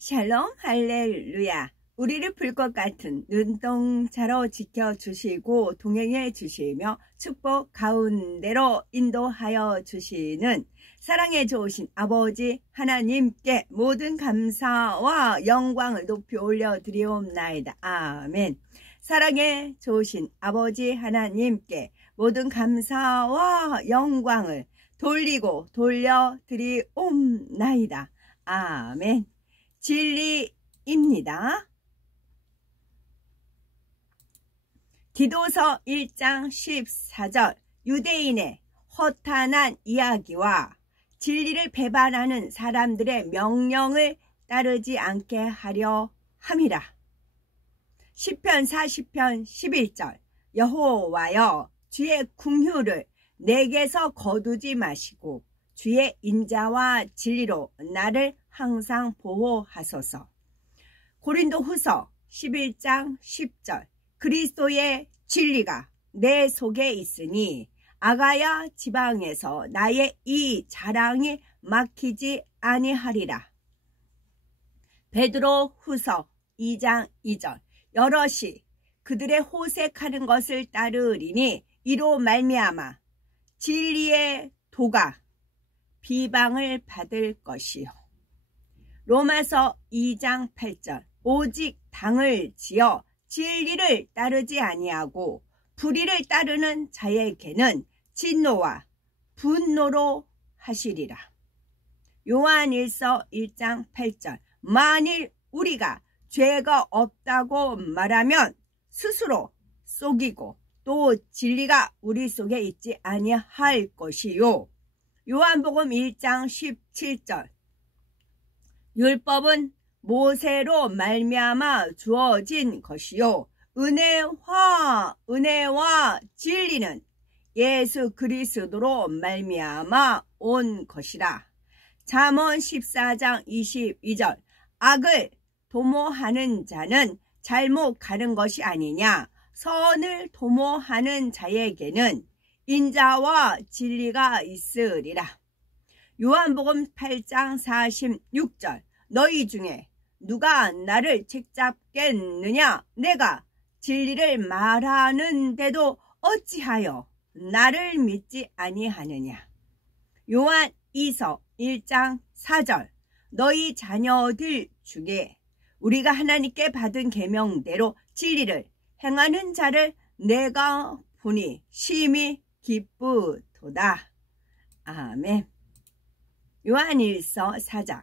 샬롬 할렐루야. 우리를 불꽃 같은 눈동자로 지켜주시고 동행해 주시며 축복 가운데로 인도하여 주시는 사랑에 좋으신 아버지 하나님께 모든 감사와 영광을 높이 올려드리옵나이다. 아멘. 사랑에 좋으신 아버지 하나님께 모든 감사와 영광을 돌리고 돌려드리옵나이다. 아멘. 진리입니다. 디도서 1장 14절 유대인의 허탄한 이야기와 진리를 배반하는 사람들의 명령을 따르지 않게 하려 함이라. 시편 40편 11절 여호와여 주의 긍휼을 내게서 거두지 마시고 주의 인자와 진리로 나를 항상 보호하소서. 고린도후서 11장 10절 그리스도의 진리가 내 속에 있으니 아가야 지방에서 나의 이 자랑이 막히지 아니하리라. 베드로후서 2장 2절 여럿이 그들의 호색하는 것을 따르리니 이로 말미암아 진리의 도가 비방을 받을 것이요. 로마서 2장 8절 오직 당을 지어 진리를 따르지 아니하고 불의를 따르는 자에게는 진노와 분노로 하시리라. 요한일서 1장 8절 만일 우리가 죄가 없다고 말하면 스스로 속이고 또 진리가 우리 속에 있지 아니할 것이요. 요한복음 1장 17절 율법은 모세로 말미암아 주어진 것이요 은혜와 진리는 예수 그리스도로 말미암아 온 것이라. 잠언 14장 22절 악을 도모하는 자는 잘못 가는 것이 아니냐 선을 도모하는 자에게는 인자와 진리가 있으리라. 요한복음 8장 46절 너희 중에 누가 나를 책잡겠느냐 내가 진리를 말하는데도 어찌하여 나를 믿지 아니하느냐. 요한 2서 1장 4절 너희 자녀들 중에 우리가 하나님께 받은 계명대로 진리를 행하는 자를 내가 보니 심히 기쁘도다. 아멘. 요한일서 4장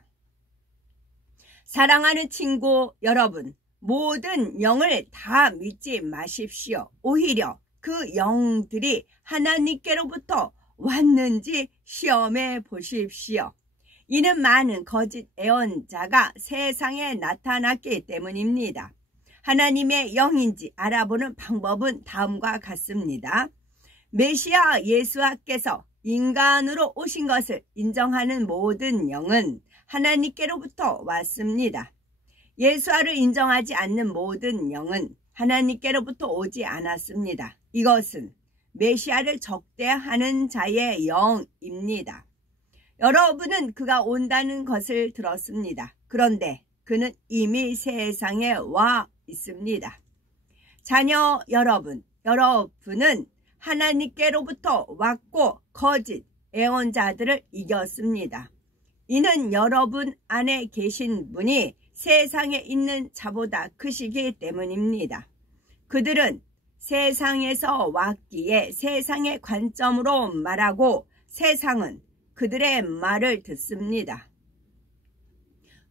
사랑하는 친구 여러분, 모든 영을 다 믿지 마십시오. 오히려 그 영들이 하나님께로부터 왔는지 시험해 보십시오. 이는 많은 거짓 예언자가 세상에 나타났기 때문입니다. 하나님의 영인지 알아보는 방법은 다음과 같습니다. 메시아 예수께서 인간으로 오신 것을 인정하는 모든 영은 하나님께로부터 왔습니다. 예수를 인정하지 않는 모든 영은 하나님께로부터 오지 않았습니다. 이것은 메시아를 적대하는 자의 영입니다. 여러분은 그가 온다는 것을 들었습니다. 그런데 그는 이미 세상에 와 있습니다. 자녀 여러분, 여러분은 하나님께로부터 왔고 거짓 예언자들을 이겼습니다. 이는 여러분 안에 계신 분이 세상에 있는 자보다 크시기 때문입니다. 그들은 세상에서 왔기에 세상의 관점으로 말하고 세상은 그들의 말을 듣습니다.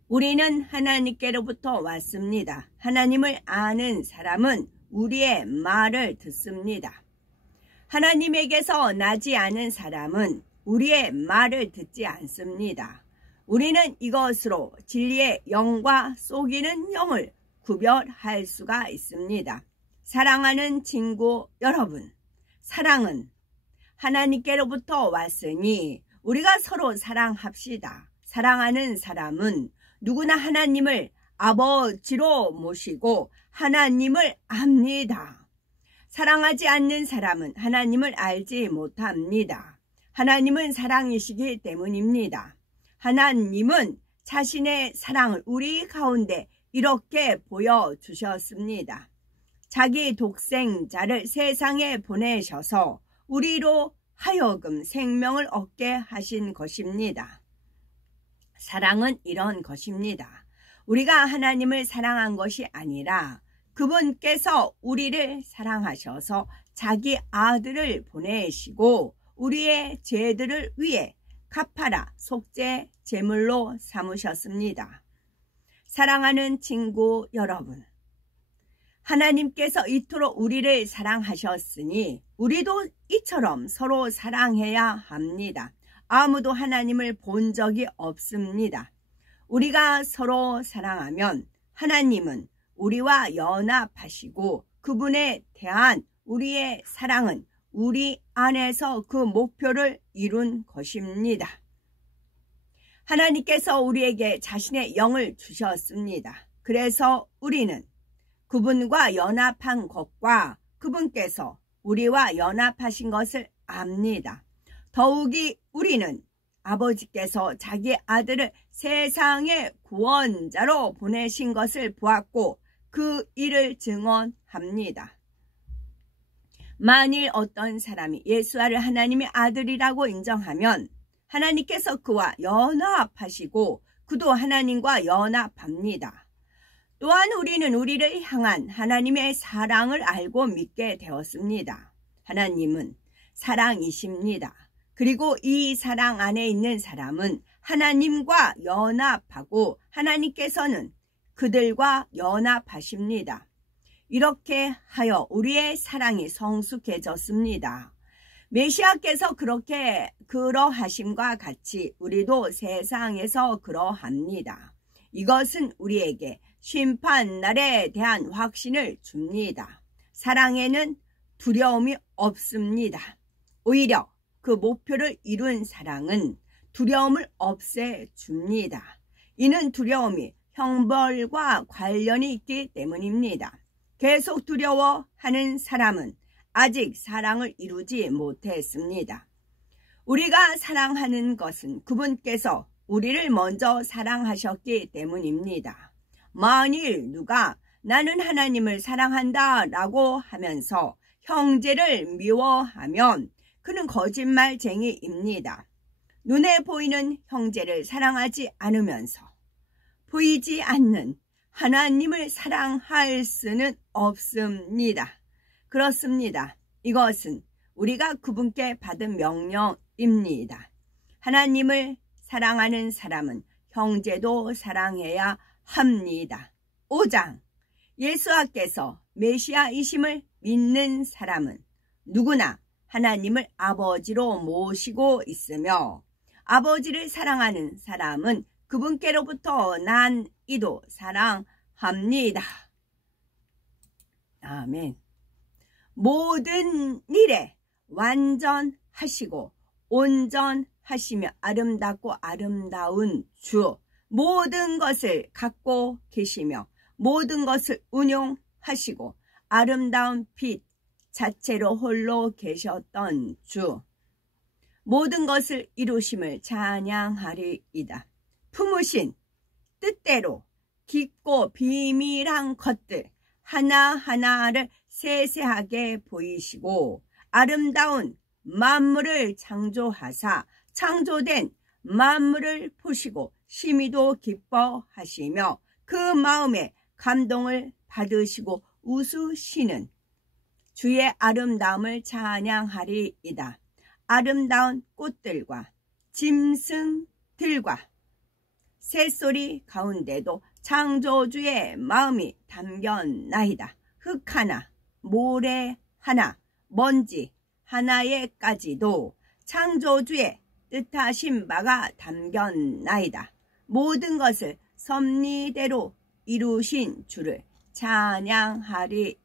우리는 하나님께로부터 왔습니다. 하나님을 아는 사람은 우리의 말을 듣습니다. 하나님에게서 나지 않은 사람은 우리의 말을 듣지 않습니다. 우리는 이것으로 진리의 영과 속이는 영을 구별할 수가 있습니다. 사랑하는 친구 여러분, 사랑은 하나님께로부터 왔으니 우리가 서로 사랑합시다. 사랑하는 사람은 누구나 하나님을 아버지로 모시고 하나님을 압니다. 사랑하지 않는 사람은 하나님을 알지 못합니다. 하나님은 사랑이시기 때문입니다. 하나님은 자신의 사랑을 우리 가운데 이렇게 보여주셨습니다. 자기 독생자를 세상에 보내셔서 우리로 하여금 생명을 얻게 하신 것입니다. 사랑은 이런 것입니다. 우리가 하나님을 사랑한 것이 아니라 그분께서 우리를 사랑하셔서 자기 아들을 보내시고 우리의 죄들을 위해 카파라 속죄 제물로 삼으셨습니다. 사랑하는 친구 여러분, 하나님께서 이토록 우리를 사랑하셨으니 우리도 이처럼 서로 사랑해야 합니다. 아무도 하나님을 본 적이 없습니다. 우리가 서로 사랑하면 하나님은 우리와 연합하시고 그분에 대한 우리의 사랑은 우리 안에서 그 목표를 이룬 것입니다. 하나님께서 우리에게 자신의 영을 주셨습니다. 그래서 우리는 그분과 연합한 것과 그분께서 우리와 연합하신 것을 압니다. 더욱이 우리는 아버지께서 자기 아들을 세상의 구원자로 보내신 것을 보았고 그 일을 증언합니다. 만일 어떤 사람이 예수를 하나님의 아들이라고 인정하면 하나님께서 그와 연합하시고 그도 하나님과 연합합니다. 또한 우리는 우리를 향한 하나님의 사랑을 알고 믿게 되었습니다. 하나님은 사랑이십니다. 그리고 이 사랑 안에 있는 사람은 하나님과 연합하고 하나님께서는 그들과 연합하십니다. 이렇게 하여 우리의 사랑이 성숙해졌습니다. 메시아께서 그렇게 그러하심과 같이 우리도 세상에서 그러합니다. 이것은 우리에게 심판날에 대한 확신을 줍니다. 사랑에는 두려움이 없습니다. 오히려 그 목표를 이룬 사랑은 두려움을 없애줍니다. 이는 두려움이 형벌과 관련이 있기 때문입니다. 계속 두려워하는 사람은 아직 사랑을 이루지 못했습니다. 우리가 사랑하는 것은 그분께서 우리를 먼저 사랑하셨기 때문입니다. 만일 누가 나는 하나님을 사랑한다 라고 하면서 형제를 미워하면 그는 거짓말쟁이입니다. 눈에 보이는 형제를 사랑하지 않으면서 보이지 않는 하나님을 사랑할 수는 없습니다. 그렇습니다. 이것은 우리가 그분께 받은 명령입니다. 하나님을 사랑하는 사람은 형제도 사랑해야 합니다. 5장 예수께서 메시아이심을 믿는 사람은 누구나 하나님을 아버지로 모시고 있으며 아버지를 사랑하는 사람은 그분께로부터 난 이도 사랑합니다. 아멘. 모든 일에 완전하시고 온전하시며 아름답고 아름다운 주, 모든 것을 갖고 계시며 모든 것을 운용하시고 아름다운 빛 자체로 홀로 계셨던 주, 모든 것을 이루심을 찬양하리이다. 품으신 뜻대로 깊고 비밀한 것들 하나하나를 세세하게 보이시고 아름다운 만물을 창조하사 창조된 만물을 보시고 심히도 기뻐하시며 그 마음에 감동을 받으시고 웃으시는 주의 아름다움을 찬양하리이다. 아름다운 꽃들과 짐승들과 새소리 가운데도 창조주의 마음이 담겼나이다. 흙 하나, 모래 하나, 먼지 하나에까지도 창조주의 뜻하신 바가 담겼나이다. 모든 것을 섭리대로 이루신 주를 찬양하리이다.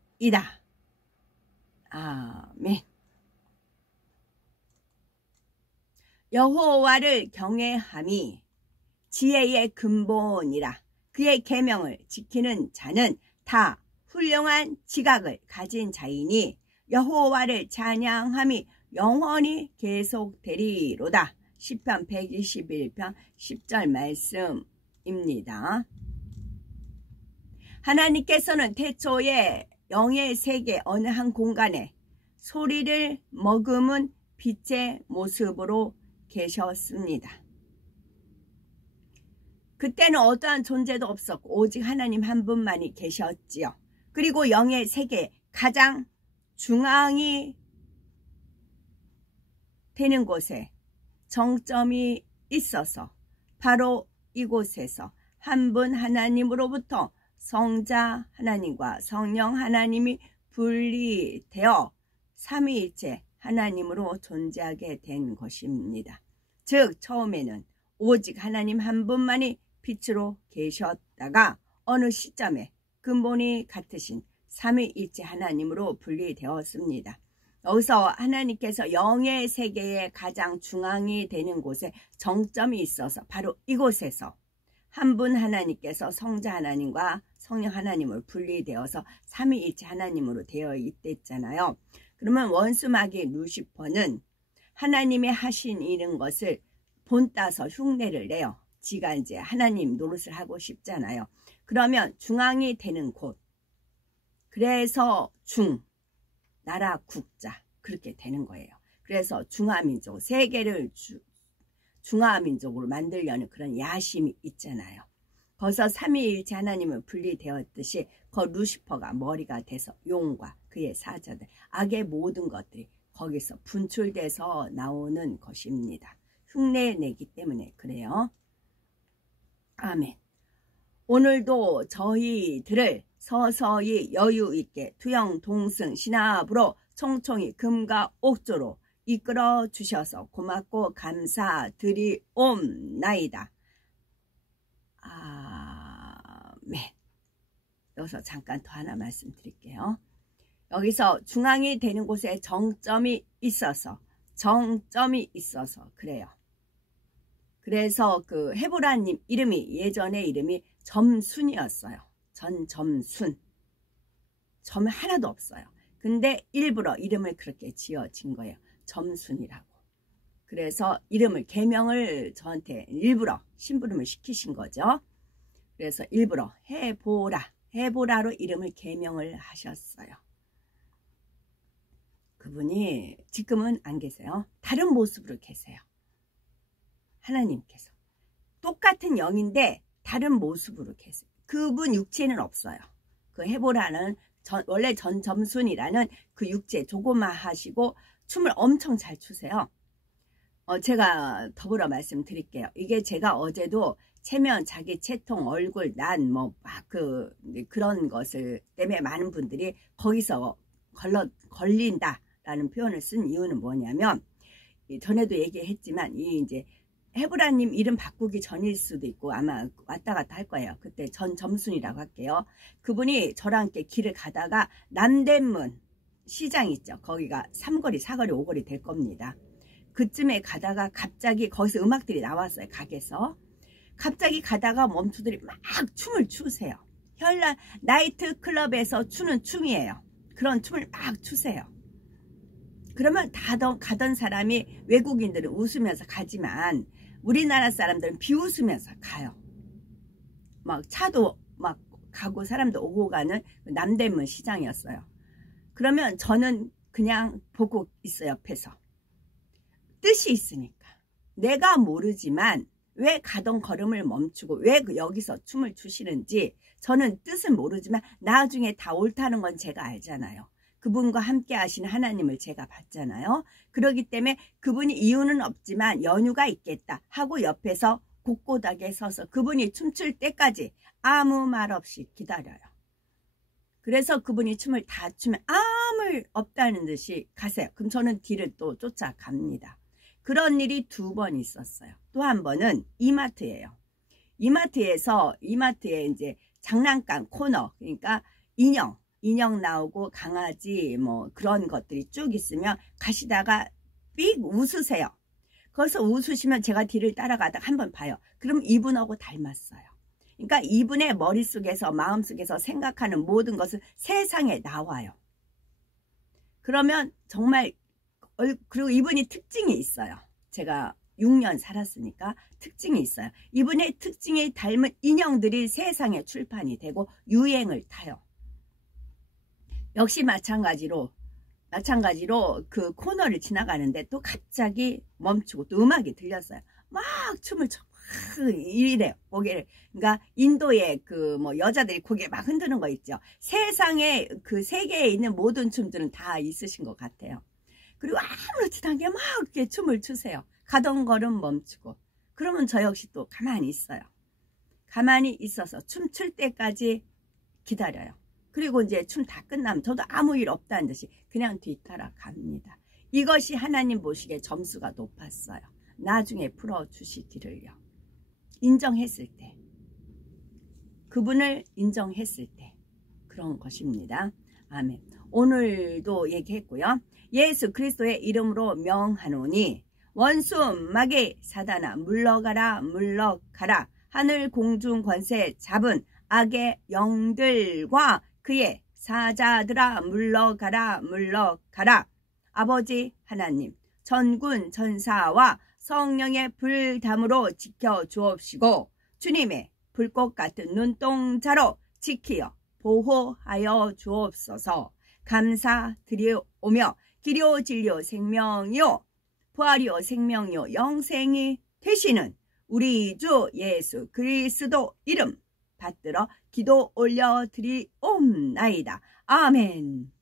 아멘. 여호와를 경외함이 지혜의 근본이라. 그의 계명을 지키는 자는 다 훌륭한 지각을 가진 자이니 여호와를 찬양함이 영원히 계속되리로다. 시편 121편 10절 말씀입니다. 것입니다. 하나님께서는 태초에 영의 세계 어느 한 공간에 소리를 머금은 빛의 모습으로 계셨습니다. 그때는 어떠한 존재도 없었고 오직 하나님 한 분만이 계셨지요. 그리고 영의 세계 가장 중앙이 되는 곳에 정점이 있어서 바로 이곳에서 한 분 하나님으로부터 성자 하나님과 성령 하나님이 분리되어 삼위일체 하나님으로 존재하게 된 것입니다. 즉 처음에는 오직 하나님 한 분만이 빛으로 계셨다가 어느 시점에 근본이 같으신 삼위일체 하나님으로 분리되었습니다. 여기서 하나님께서 영의 세계의 가장 중앙이 되는 곳에 정점이 있어서 바로 이곳에서 한 분 하나님께서 성자 하나님과 성령 하나님을 분리되어서 삼위일체 하나님으로 되어 있댔잖아요. 그러면 원수마귀 루시퍼는 하나님이 하신 이런 것을 본따서 흉내를 내요. 지가 이제 하나님 노릇을 하고 싶잖아요. 그러면 중앙이 되는 곳, 그래서 나라 국자 그렇게 되는 거예요. 그래서 중화민족, 세계를 중화민족으로 만들려는 그런 야심이 있잖아요. 거기서 삼위일체 하나님을 분리되었듯이 그 루시퍼가 머리가 돼서 용과 그의 사자들, 악의 모든 것들이 거기서 분출돼서 나오는 것입니다. 흉내내기 때문에 그래요. 아멘. 오늘도 저희들을 서서히 여유있게 투영동승 신압으로 총총히 금과 옥조로 이끌어 주셔서 고맙고 감사드리옵나이다. 아멘. 여기서 잠깐 더 하나 말씀드릴게요. 여기서 중앙이 되는 곳에 정점이 있어서 그래요. 그래서 그 헤브라님 이름이 예전의 이름이 점순이었어요. 전점순. 점 하나도 없어요. 근데 일부러 이름을 그렇게 지어진 거예요. 점순이라고. 그래서 이름을 계명을 저한테 일부러 심부름을 시키신 거죠. 그래서 일부러 해보라로 이름을 계명을 하셨어요. 그분이 지금은 안 계세요. 다른 모습으로 계세요. 하나님께서 똑같은 영인데 다른 모습으로 계세요. 그분 육체는 없어요. 그 해보라는 원래 전점순이라는 그 육체 조그마하시고 춤을 엄청 잘 추세요. 제가 더불어 말씀드릴게요. 이게 제가 어제도 체면, 자기 채통, 얼굴, 난 뭐 막 그런 것을 때문에 많은 분들이 거기서 걸린다라는 표현을 쓴 이유는 뭐냐면 전에도 얘기했지만 이 이제 헤브라님 이름 바꾸기 전일 수도 있고 아마 왔다 갔다 할 거예요. 그때 전점순이라고 할게요. 그분이 저랑 함께 길을 가다가 남대문 시장 있죠. 거기가 3거리, 4거리, 5거리 될 겁니다. 그쯤에 가다가 갑자기 거기서 음악들이 나왔어요. 가게에서. 갑자기 가다가 멈추들이 막 춤을 추세요. 현란 나이트 클럽에서 추는 춤이에요. 그런 춤을 막 추세요. 그러면 가던 사람이 외국인들은 웃으면서 가지만 우리나라 사람들은 비웃으면서 가요. 막 차도 막 가고 사람도 오고 가는 남대문 시장이었어요. 그러면 저는 그냥 보고 있어요. 옆에서. 뜻이 있으니까. 내가 모르지만 왜 가던 걸음을 멈추고 왜 여기서 춤을 추시는지 저는 뜻은 모르지만 나중에 다 옳다는 건 제가 알잖아요. 그분과 함께 하시는 하나님을 제가 봤잖아요. 그렇기 때문에 그분이 이유는 없지만 연유가 있겠다 하고 옆에서 곳곳하게 서서 그분이 춤출 때까지 아무 말 없이 기다려요. 그래서 그분이 춤을 다 추면 아무 없다는 듯이 가세요. 그럼 저는 뒤를 또 쫓아갑니다. 그런 일이 2번 있었어요. 또 한 번은 이마트예요. 이마트에 이제 장난감 코너, 그러니까 인형 나오고 강아지 뭐 그런 것들이 쭉 있으면 가시다가 삑 웃으세요. 거기서 웃으시면 제가 뒤를 따라가다가 한번 봐요. 그럼 이분하고 닮았어요. 그러니까 이분의 머릿속에서 마음속에서 생각하는 모든 것은 세상에 나와요. 그러면 정말 그리고 이분이 특징이 있어요. 제가 6년 살았으니까 특징이 있어요. 이분의 특징에 닮은 인형들이 세상에 출판이 되고 유행을 타요. 역시 마찬가지로 그 코너를 지나가는데 또 갑자기 멈추고 또 음악이 들렸어요. 막 춤을 춰. 이래요. 고개를. 그러니까 인도의 그 뭐 여자들이 고개 막 흔드는 거 있죠. 세상에 그 세계에 있는 모든 춤들은 다 있으신 것 같아요. 그리고 아무렇지도 않게 막 이렇게 춤을 추세요. 가던 걸음 멈추고. 그러면 저 역시 또 가만히 있어요. 가만히 있어서 춤출 때까지 기다려요. 그리고 이제 춤 다 끝나면 저도 아무 일 없다는 듯이 그냥 뒤따라 갑니다. 이것이 하나님 보시기에 점수가 높았어요. 나중에 풀어주시기를요. 인정했을 때, 그분을 인정했을 때 그런 것입니다. 아멘. 오늘도 얘기했고요. 예수 그리스도의 이름으로 명하노니 원수 마귀 사단아 물러가라 물러가라. 하늘 공중 권세 잡은 악의 영들과 그의 사자들아 물러가라 물러가라. 아버지 하나님 전군 전사와 성령의 불담으로 지켜 주옵시고 주님의 불꽃 같은 눈동자로 지키어 보호하여 주옵소서. 감사드리오며 길이요 진리요 생명이요 부활이요 생명이요 영생이 되시는 우리 주 예수 그리스도 이름 받들어 기도 올려드리옵나이다. 아멘.